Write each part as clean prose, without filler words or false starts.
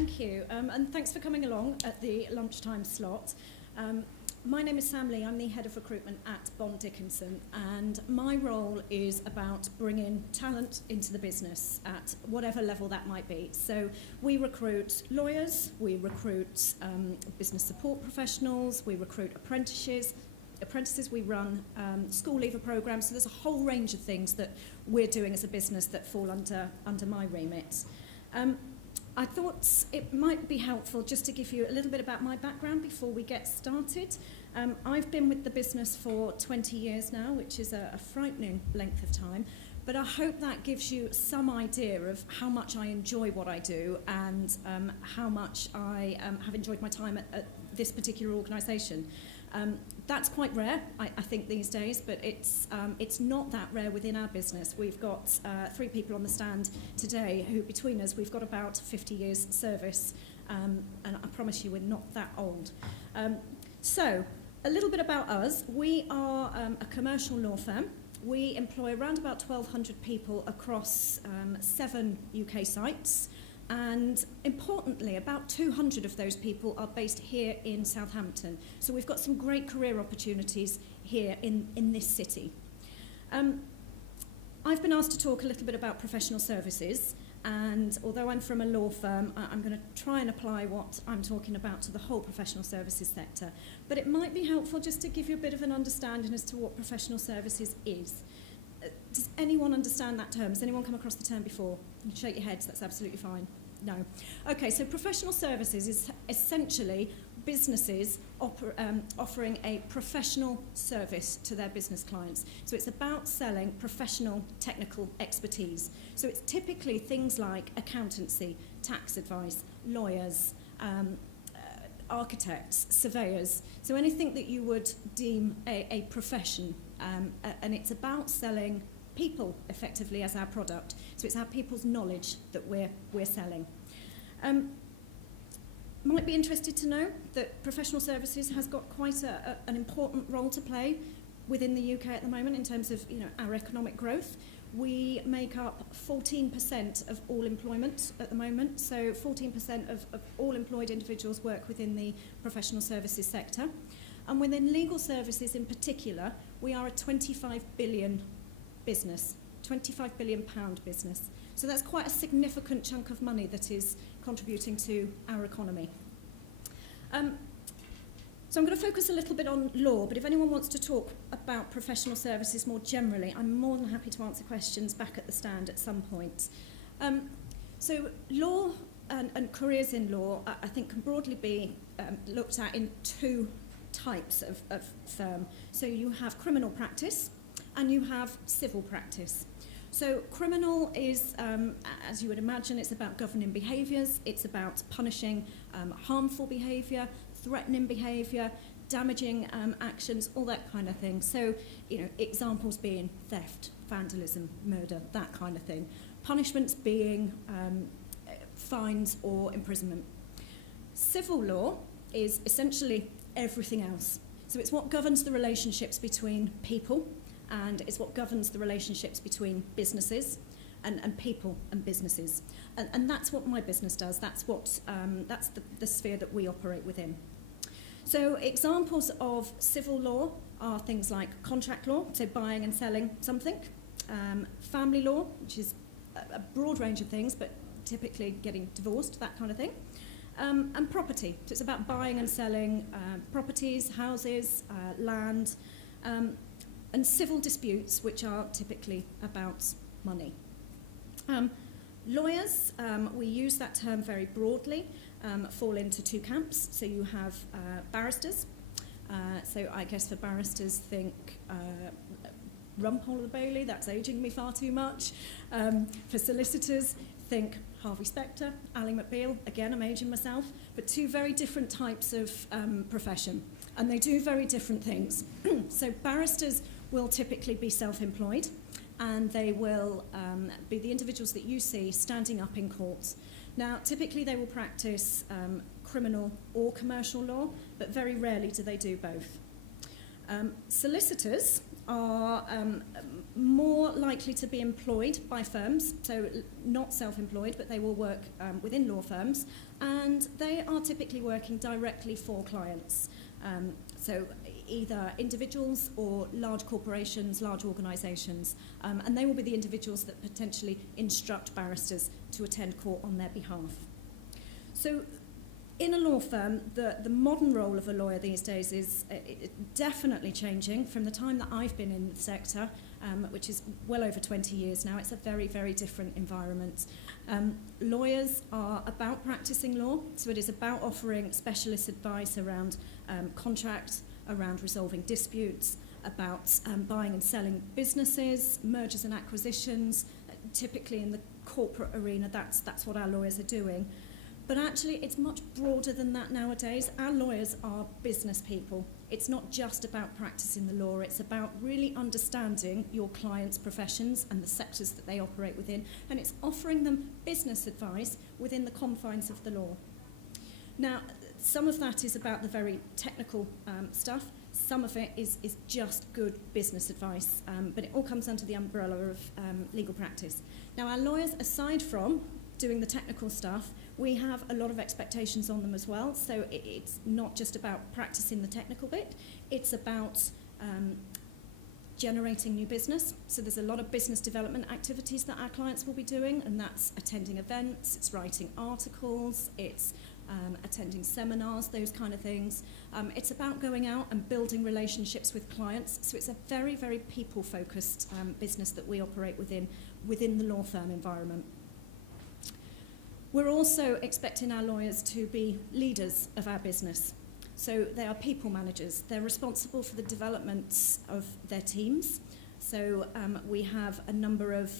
Thank you, and thanks for coming along at the lunchtime slot. My name is Sam Lee. I'm the head of recruitment at Dickinson, and my role is about bringing talent into the business at whatever level that might be. So we recruit lawyers, we recruit business support professionals, we recruit apprentices, we run school leaver programs, so there's a whole range of things that we're doing as a business that fall under my remit. I thought it might be helpful just to give you a little bit about my background before we get started. I've been with the business for 20 years now, which is a frightening length of time, but I hope that gives you some idea of how much I enjoy what I do and how much I have enjoyed my time at this particular organisation. That's quite rare, I think, these days, but it's not that rare within our business. We've got 3 people on the stand today who, between us, we've got about 50 years service, and I promise you we're not that old. So, a little bit about us. We are a commercial law firm. We employ around about 1,200 people across 7 UK sites. And importantly, about 200 of those people are based here in Southampton. So we've got some great career opportunities here in this city. I've been asked to talk a little bit about professional services, and although I'm from a law firm, I'm going to try and apply what I'm talking about to the whole professional services sector. But it might be helpful just to give you a bit of an understanding as to what professional services is. Does anyone understand that term? Has anyone come across the term before? You can shake your heads, that's absolutely fine. No. Okay, so professional services is essentially businesses offering a professional service to their business clients. So it's about selling professional technical expertise. So it's typically things like accountancy, tax advice, lawyers, architects, surveyors. So anything that you would deem a profession. And it's about selling people effectively as our product. So it's our people's knowledge that we're selling. Might be interested to know that professional services has got quite an important role to play within the UK at the moment in terms of our economic growth. We make up 14% of all employment at the moment, so 14% of all employed individuals work within the professional services sector. And within legal services in particular, we are a 25 billion business, £25 billion business. So that's quite a significant chunk of money that is contributing to our economy. So I'm going to focus a little bit on law, but if anyone wants to talk about professional services more generally, I'm more than happy to answer questions back at the stand at some point. So law and careers in law, I think, can broadly be looked at in 2 types of firm. So you have criminal practice and you have civil practice. So criminal is, as you would imagine, it's about governing behaviours, it's about punishing harmful behaviour, threatening behaviour, damaging actions, all that kind of thing. So, examples being theft, vandalism, murder, that kind of thing. Punishments being fines or imprisonment. Civil law is essentially everything else. So it's what governs the relationships between people, and it's what governs the relationships between businesses and people and businesses. And that's what my business does. That's what that's the sphere that we operate within. So examples of civil law are things like contract law, so buying and selling something, family law, which is a broad range of things, but typically getting divorced, that kind of thing, and property. So it's about buying and selling properties, houses, land, and civil disputes, which are typically about money. Lawyers, we use that term very broadly, fall into 2 camps. So you have barristers. So I guess for barristers, think Rumpole of the Bailey, that's aging me far too much. For solicitors, think Harvey Specter, Ally McBeal, again, I'm aging myself, but 2 very different types of profession, and they do very different things. So barristers will typically be self-employed, and they will be the individuals that you see standing up in courts. Now, typically they will practice criminal or commercial law, but very rarely do they do both. Solicitors are more likely to be employed by firms, so not self-employed, but they will work within law firms, and they are typically working directly for clients. So either individuals or large corporations, large organisations, and they will be the individuals that potentially instruct barristers to attend court on their behalf. So in a law firm, the modern role of a lawyer these days is definitely changing. From the time that I've been in the sector, which is well over 20 years now, it's a very, very different environment. Lawyers are about practicing law, so it is about offering specialist advice around contract, around resolving disputes, about buying and selling businesses, mergers and acquisitions. Typically in the corporate arena, that's what our lawyers are doing. But actually, it's much broader than that nowadays. Our lawyers are business people. It's not just about practicing the law. It's about really understanding your clients' professions and the sectors that they operate within, and it's offering them business advice within the confines of the law. Now, some of that is about the very technical stuff. Some of it is just good business advice, but it all comes under the umbrella of legal practice. Now, our lawyers, aside from doing the technical stuff, we have a lot of expectations on them as well. So it's not just about practicing the technical bit, it's about generating new business. So there's a lot of business development activities that our clients will be doing, and that's attending events, it's writing articles, it's attending seminars, those kind of things. It's about going out and building relationships with clients. So it's a very, very people-focused business that we operate within the law firm environment. We're also expecting our lawyers to be leaders of our business. So they are people managers. They're responsible for the development of their teams. So we have a number of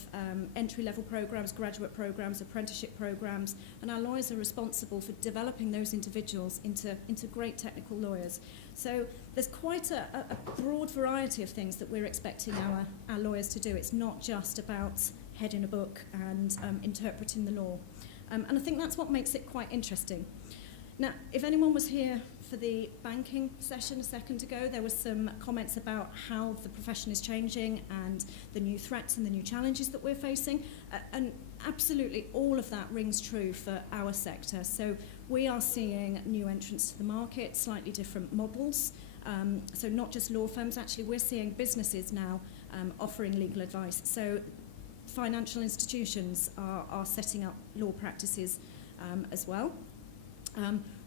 entry-level programs, graduate programs, apprenticeship programs, and our lawyers are responsible for developing those individuals into great technical lawyers. So there's quite a broad variety of things that we're expecting our lawyers to do. It's not just about heading a book and interpreting the law. And I think that's what makes it quite interesting. Now, if anyone was here for the banking session a second ago, there were some comments about how the profession is changing and the new threats and the new challenges that we're facing. And absolutely all of that rings true for our sector. So we are seeing new entrants to the market, slightly different models. So not just law firms, actually we're seeing businesses now offering legal advice. So financial institutions are setting up law practices as well.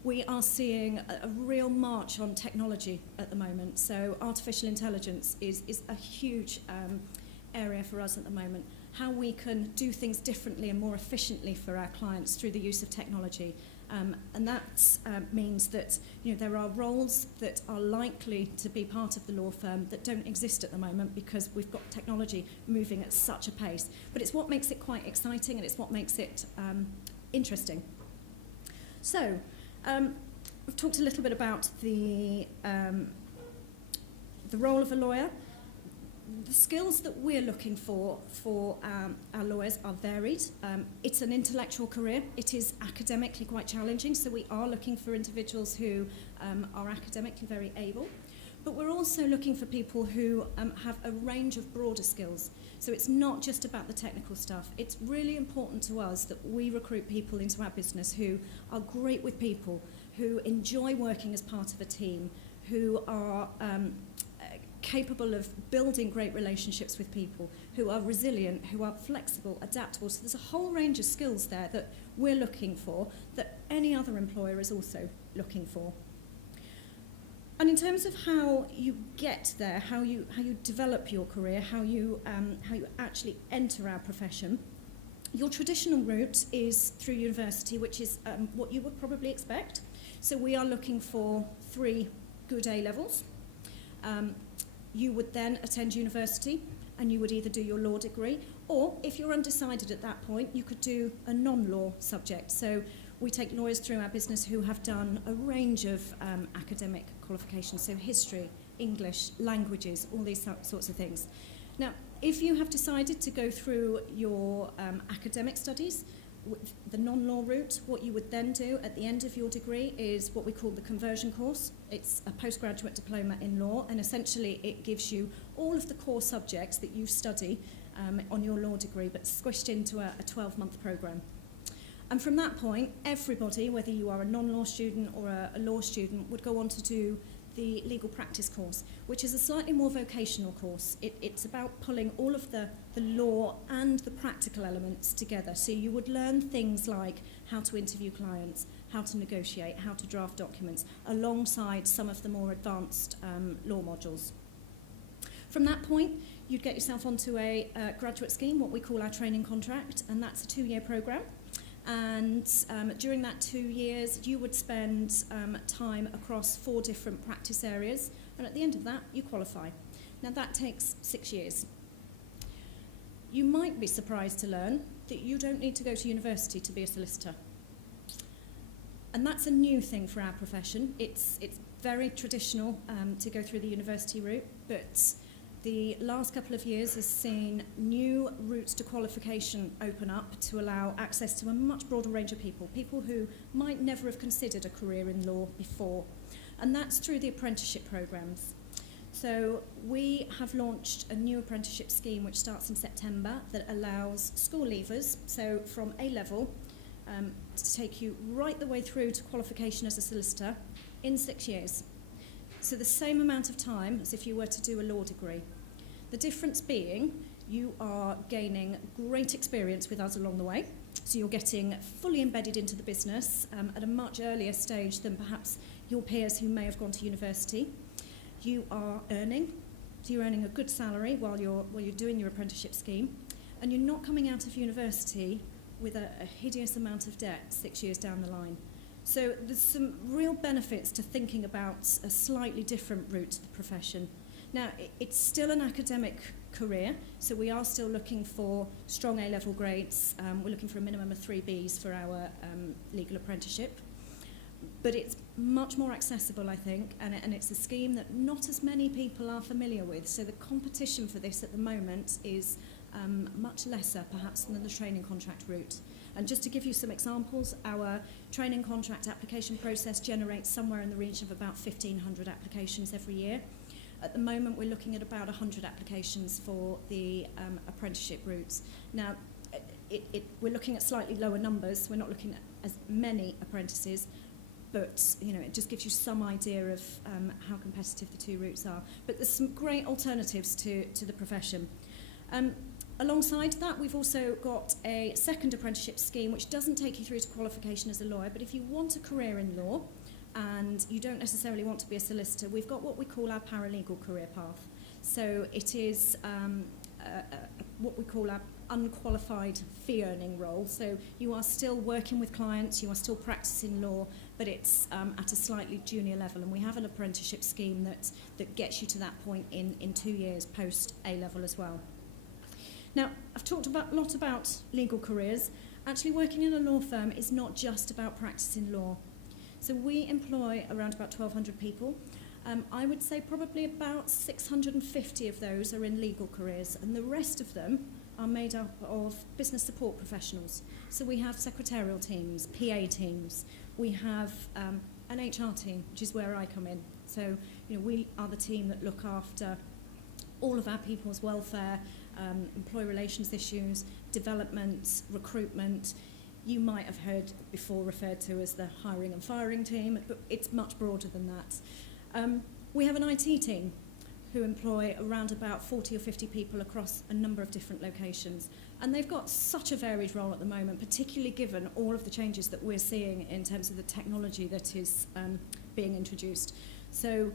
We are seeing a real march on technology at the moment. So artificial intelligence is a huge area for us at the moment. How we can do things differently and more efficiently for our clients through the use of technology. And that means that there are roles that are likely to be part of the law firm that don't exist at the moment because we've got technology moving at such a pace. But it's what makes it quite exciting, and it's what makes it interesting. So we've talked a little bit about the role of a lawyer. The skills that we're looking for our lawyers are varied. It's an intellectual career. It is academically quite challenging, so we are looking for individuals who are academically very able. But we're also looking for people who have a range of broader skills. So it's not just about the technical stuff. It's really important to us that we recruit people into our business who are great with people, who enjoy working as part of a team, who are capable of building great relationships with people, who are resilient, who are flexible, adaptable. So there's a whole range of skills there that we're looking for that any other employer is also looking for. And in terms of how you get there, how you develop your career, how you actually enter our profession, your traditional route is through university, which is what you would probably expect. So we are looking for 3 good A-levels. You would then attend university, and you would either do your law degree, or if you're undecided at that point, you could do a non-law subject. So we take lawyers through our business who have done a range of academic qualifications, so history, English, languages, all these sorts of things. Now, if you have decided to go through your academic studies, with the non-law route, what you would then do at the end of your degree is what we call the conversion course. It's a postgraduate diploma in law, and essentially it gives you all of the core subjects that you study on your law degree, but squished into a 12-month programme. And from that point, everybody, whether you are a non-law student or a law student, would go on to do the legal practice course, which is a slightly more vocational course. It's about pulling all of the law and the practical elements together. So you would learn things like how to interview clients, how to negotiate, how to draft documents, alongside some of the more advanced law modules. From that point, you'd get yourself onto a graduate scheme, what we call our training contract, and that's a 2-year programme. And during that 2 years, you would spend time across 4 different practice areas, and at the end of that, you qualify. Now, that takes 6 years. You might be surprised to learn that you don't need to go to university to be a solicitor. And that's a new thing for our profession. It's very traditional to go through the university route, but the last couple of years has seen new routes to qualification open up to allow access to a much broader range of people who might never have considered a career in law before. And that's through the apprenticeship programmes. So we have launched a new apprenticeship scheme which starts in September that allows school leavers, so from A-level, to take you right the way through to qualification as a solicitor in 6 years. So the same amount of time as if you were to do a law degree. The difference being you are gaining great experience with us along the way. So you're getting fully embedded into the business at a much earlier stage than perhaps your peers who may have gone to university. You are earning, so you're earning a good salary while you're doing your apprenticeship scheme, and you're not coming out of university with a hideous amount of debt 6 years down the line. So there's some real benefits to thinking about a slightly different route to the profession. Now, it's still an academic career, so we are still looking for strong A-level grades. We're looking for a minimum of 3 Bs for our legal apprenticeship. But it's much more accessible, I think, and it's a scheme that not as many people are familiar with. So the competition for this at the moment is much lesser, perhaps, than the training contract route. And just to give you some examples, our training contract application process generates somewhere in the region of about 1,500 applications every year. At the moment, we're looking at about 100 applications for the apprenticeship routes. Now, we're looking at slightly lower numbers. We're not looking at as many apprentices, but it just gives you some idea of how competitive the 2 routes are. But there's some great alternatives to the profession. Alongside that, we've also got a second apprenticeship scheme which doesn't take you through to qualification as a lawyer, but if you want a career in law and you don't necessarily want to be a solicitor, we've got what we call our paralegal career path. So it is what we call our unqualified fee-earning role. So you are still working with clients, you are still practicing law, but it's at a slightly junior level, and we have an apprenticeship scheme that gets you to that point in 2 years post A-level as well. Now, I've talked a lot about legal careers. Actually, working in a law firm is not just about practicing law. So we employ around about 1,200 people. I would say probably about 650 of those are in legal careers, and the rest of them are made up of business support professionals. So we have secretarial teams, PA teams. We have an HR team, which is where I come in. So we are the team that look after all of our people's welfare, employee relations issues, development, recruitment. You might have heard before referred to as the hiring and firing team, but it's much broader than that. We have an IT team who employ around about 40 or 50 people across a number of different locations. And they've got such a varied role at the moment, particularly given all of the changes that we're seeing in terms of the technology that is being introduced. So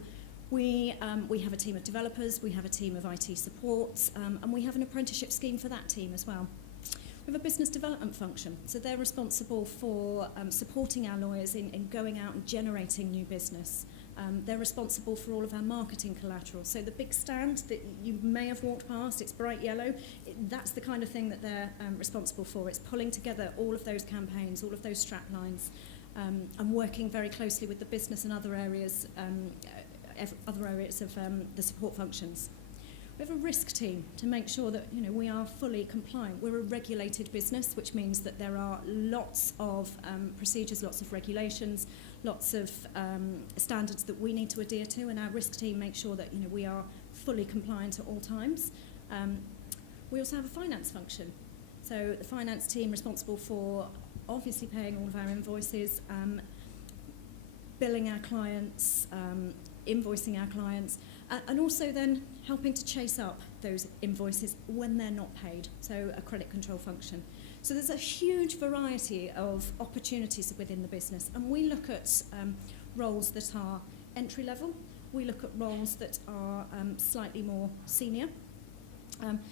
we have a team of developers, we have a team of IT support, and we have an apprenticeship scheme for that team as well. We have a business development function, so they're responsible for supporting our lawyers in going out and generating new business. They're responsible for all of our marketing collateral. So the big stand that you may have walked past, it's bright yellow, that's the kind of thing that they're responsible for. It's pulling together all of those campaigns, all of those strap lines, and working very closely with the business and other areas of the support functions. We have a risk team to make sure that we are fully compliant. We're a regulated business, which means that there are lots of procedures, lots of regulations, lots of standards that we need to adhere to, and our risk team makes sure that we are fully compliant at all times. We also have a finance function. So the finance team responsible for obviously paying all of our invoices, billing our clients, invoicing our clients, and also then helping to chase up those invoices when they're not paid, so a credit control function. So there's a huge variety of opportunities within the business, and we look at roles that are entry level, we look at roles that are slightly more senior.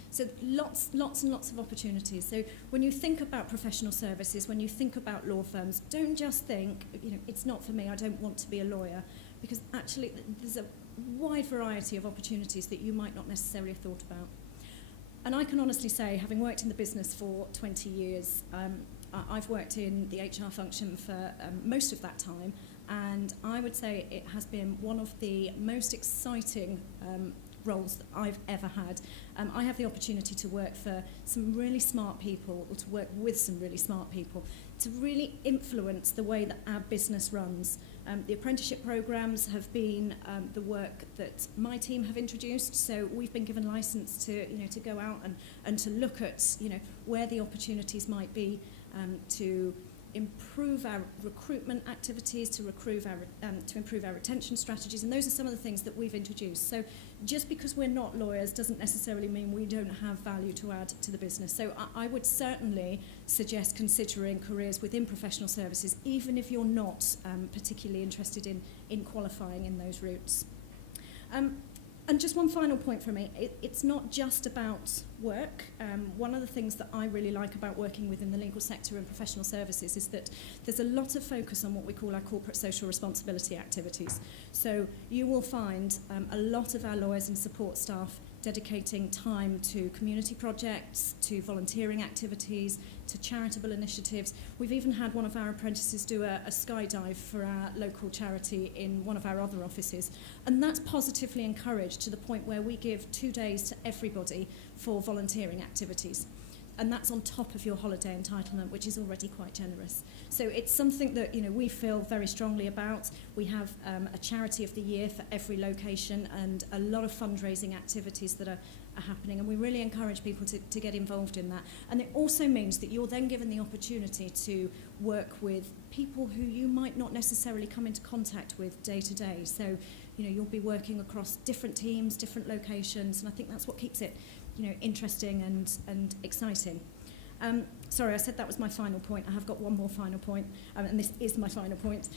So lots and lots of opportunities. So when you think about professional services, when you think about law firms, don't just think, it's not for me, I don't want to be a lawyer, because actually there's a wide variety of opportunities that you might not necessarily have thought about. And I can honestly say, having worked in the business for 20 years, I've worked in the HR function for most of that time, and I would say it has been one of the most exciting roles that I've ever had. I have the opportunity to work for some really smart people, or to work with some really smart people, to really influence the way that our business runs. The apprenticeship programs have been the work that my team have introduced, so we've been given license to go out and to look at where the opportunities might be to improve our recruitment activities, to improve our retention strategies, and those are some of the things that we've introduced. So just because we're not lawyers doesn't necessarily mean we don't have value to add to the business. So I would certainly suggest considering careers within professional services, even if you're not particularly interested in qualifying in those routes. And just one final point from me, it's not just about work. One of the things that I really like about working within the legal sector and professional services is that there's a lot of focus on what we call our corporate social responsibility activities. So you will find a lot of our lawyers and support staff dedicating time to community projects, to volunteering activities, to charitable initiatives. We've even had one of our apprentices do a skydive for our local charity in one of our other offices. And that's positively encouraged to the point where we give 2 days to everybody for volunteering activities. And that's on top of your holiday entitlement, which is already quite generous. So it's something that we feel very strongly about. We have a charity of the year for every location, and a lot of fundraising activities that are happening, and we really encourage people to get involved in that. And it also means that you're then given the opportunity to work with people who you might not necessarily come into contact with day to day. So you'll be working across different teams, different locations, and I think that's what keeps it interesting and exciting. Sorry, I said that was my final point. I have got one more final point, and this is my final point.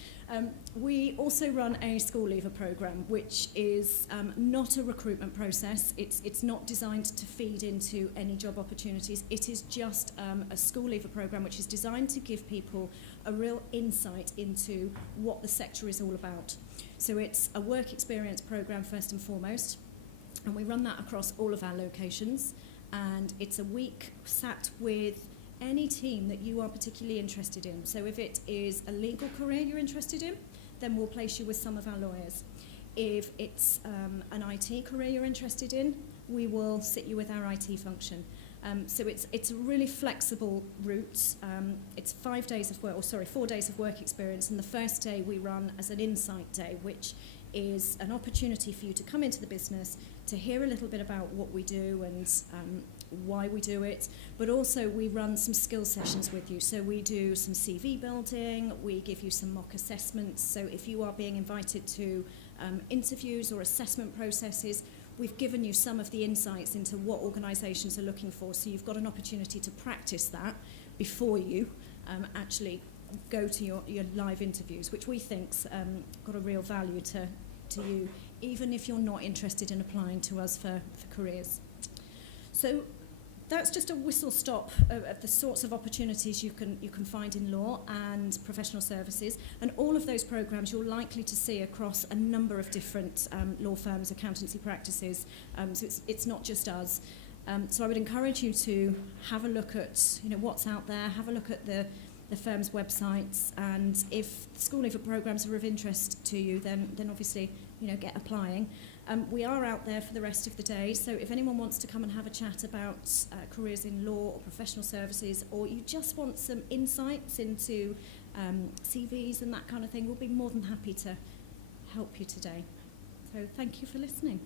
We also run a school leaver program, which is not a recruitment process. It's not designed to feed into any job opportunities. It is just a school leaver program which is designed to give people a real insight into what the sector is all about. So it's a work experience program first and foremost, and we run that across all of our locations, and it's a week sat with any team that you are particularly interested in. So if it is a legal career you're interested in, then we'll place you with some of our lawyers. If it's an IT career you're interested in, we will sit you with our IT function. So it's a really flexible route. It's 4 days of work experience, and the first day we run as an insight day, which is an opportunity for you to come into the business, to hear a little bit about what we do and why we do it, but also we run some skill sessions with you. So we do some CV building, we give you some mock assessments. So if you are being invited to interviews or assessment processes, we've given you some of the insights into what organisations are looking for. So you've got an opportunity to practice that before you actually go to your live interviews, which we think's got a real value to you, even if you're not interested in applying to us for careers. So that's just a whistle-stop of the sorts of opportunities you can find in law and professional services, and all of those programs you're likely to see across a number of different law firms, accountancy practices, so it's not just us. So I would encourage you to have a look at what's out there, have a look at the firm's websites, and if the school leaver programs are of interest to you, then obviously get applying. We are out there for the rest of the day, so if anyone wants to come and have a chat about careers in law or professional services, or you just want some insights into CVs and that kind of thing, we'll be more than happy to help you today. So thank you for listening.